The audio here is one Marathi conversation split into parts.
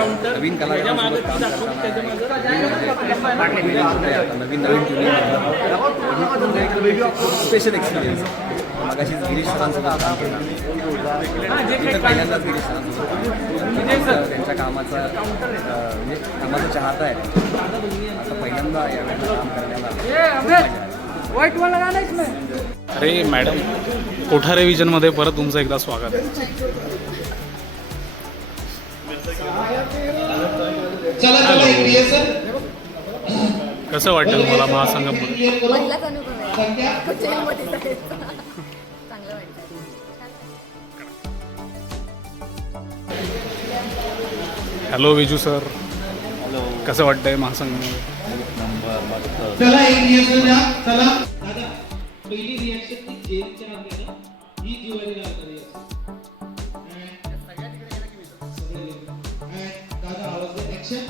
नवीन कलाकारांसोबत काम करताना नवीन स्पेशल एक्सपिरियन्स. मगाशीच गिरीश सरांसोबत काम केलं, पहिल्यांदाच गिरीश सरांसोबत त्यांच्या कामाचा म्हणजे कामाचा चाहता आहे. आता पहिल्यांदा यावेळेला काम करण्याला अरे मॅडम, कोठारे विजनमध्ये परत तुमचं एकदा स्वागत आहे. कसं वाटतं तुम्हाला महासंगममध्ये? पहिलाच अनुभव आहे. कुचेलमध्ये जायचा. चांगलं वाटतं. हॅलो विजू सर, कसं वाटतंय महासंगममध्ये? चला एक रिएक्शन द्या. चला दादा, पहिली रिएक्शन ती जेलच्या आधी ना ही जीवारी लागते. दादा आवाज दे. ऍक्शन.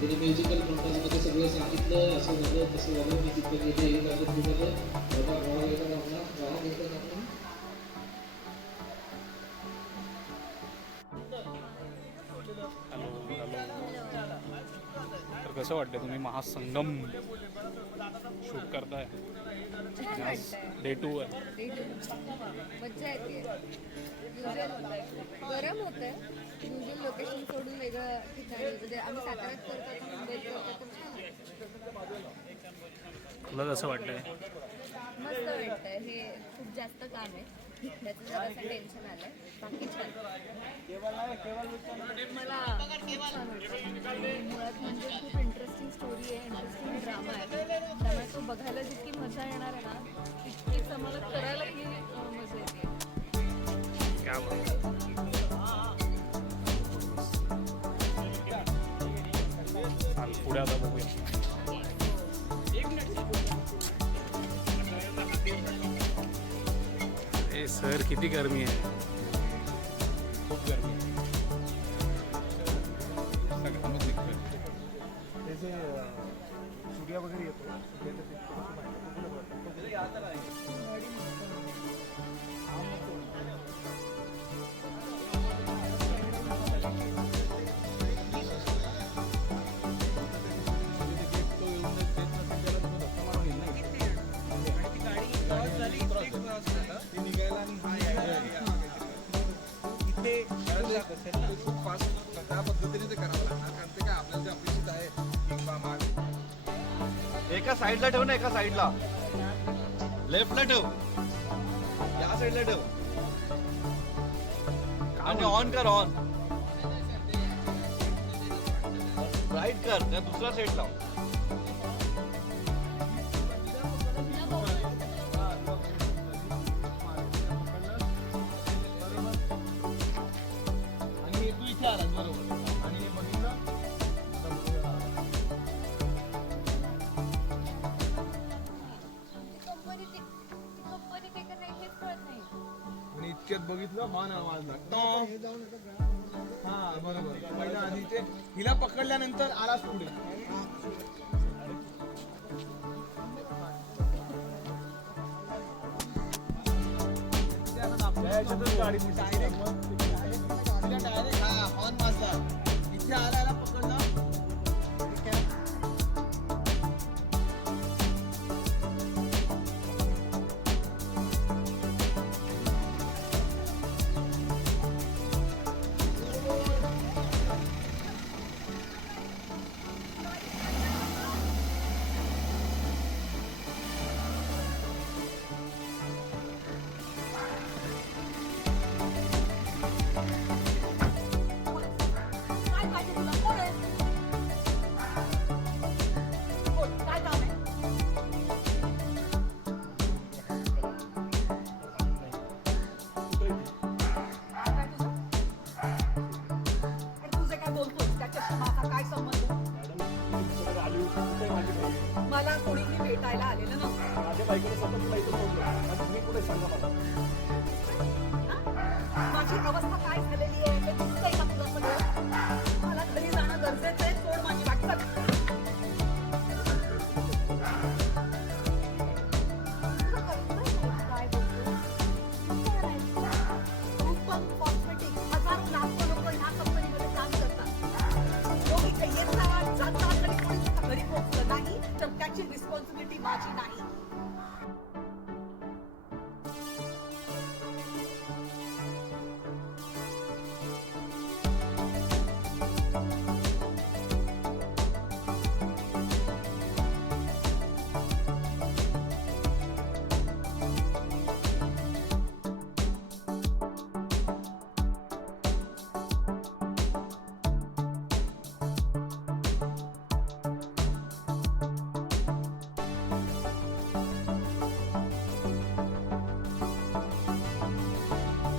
त्याने म्युझिकल कंपोजमध्ये सगळं सांगितलं, असं झालं तसं झालं, मी तिथे गेले, हे झालं ते झालं, बाबा गावा गेला आपला गावा घेतलं आपण. तर कसं वाटतं तुम्ही महासंगम शूट करताय? डे 2 आहे. मज्जा येते. गरम होत आहे. युजल लोकेशन सोडून वेगळं ठिकाणी, म्हणजे आम्ही साताऱ्यात करतो, मुंबईत करतो, तर छान वाटतं. तुला कसं वाटतंय? मस्त वाटतंय. हे खूप जास्त काम आहे, त्याचं जरासं टेन्शन आलंय. बाकी छान. मला खूप छान वाटतं. मुळात म्हणजे खूप इंटरेस्टिंग स्टोरी आहे, इंटरेस्टिंग ड्रामा आहे. त्यामुळे तो बघायला जितकी मजा येणार आहे ना, तितकीच आम्हाला करायलाही मजा येते. पुढे आता बघूया. ए सर, किती गरमी आहे, खूप गरमी आहे. सूर्या वगैरे येतो. खूप फास्ट त्या पद्धतीने ते करावं लागणार, कारण ते काय आपल्याला जे अपेक्षित आहे एका साईडला ठेव ना, एका साईडला लेफ्टला ठेव, या साईडला ठेव आणि ऑन कर, ऑन राईट कर, त्या दुसऱ्या साईडला. आणि तू इथे आलास बरोबर, आणि बघितलं इतक्यात बघितलं मान आवाज लागतो. हा बरोबर, पहिला आधी ते हिला पकडल्यानंतर आलाच पुढे. गाडी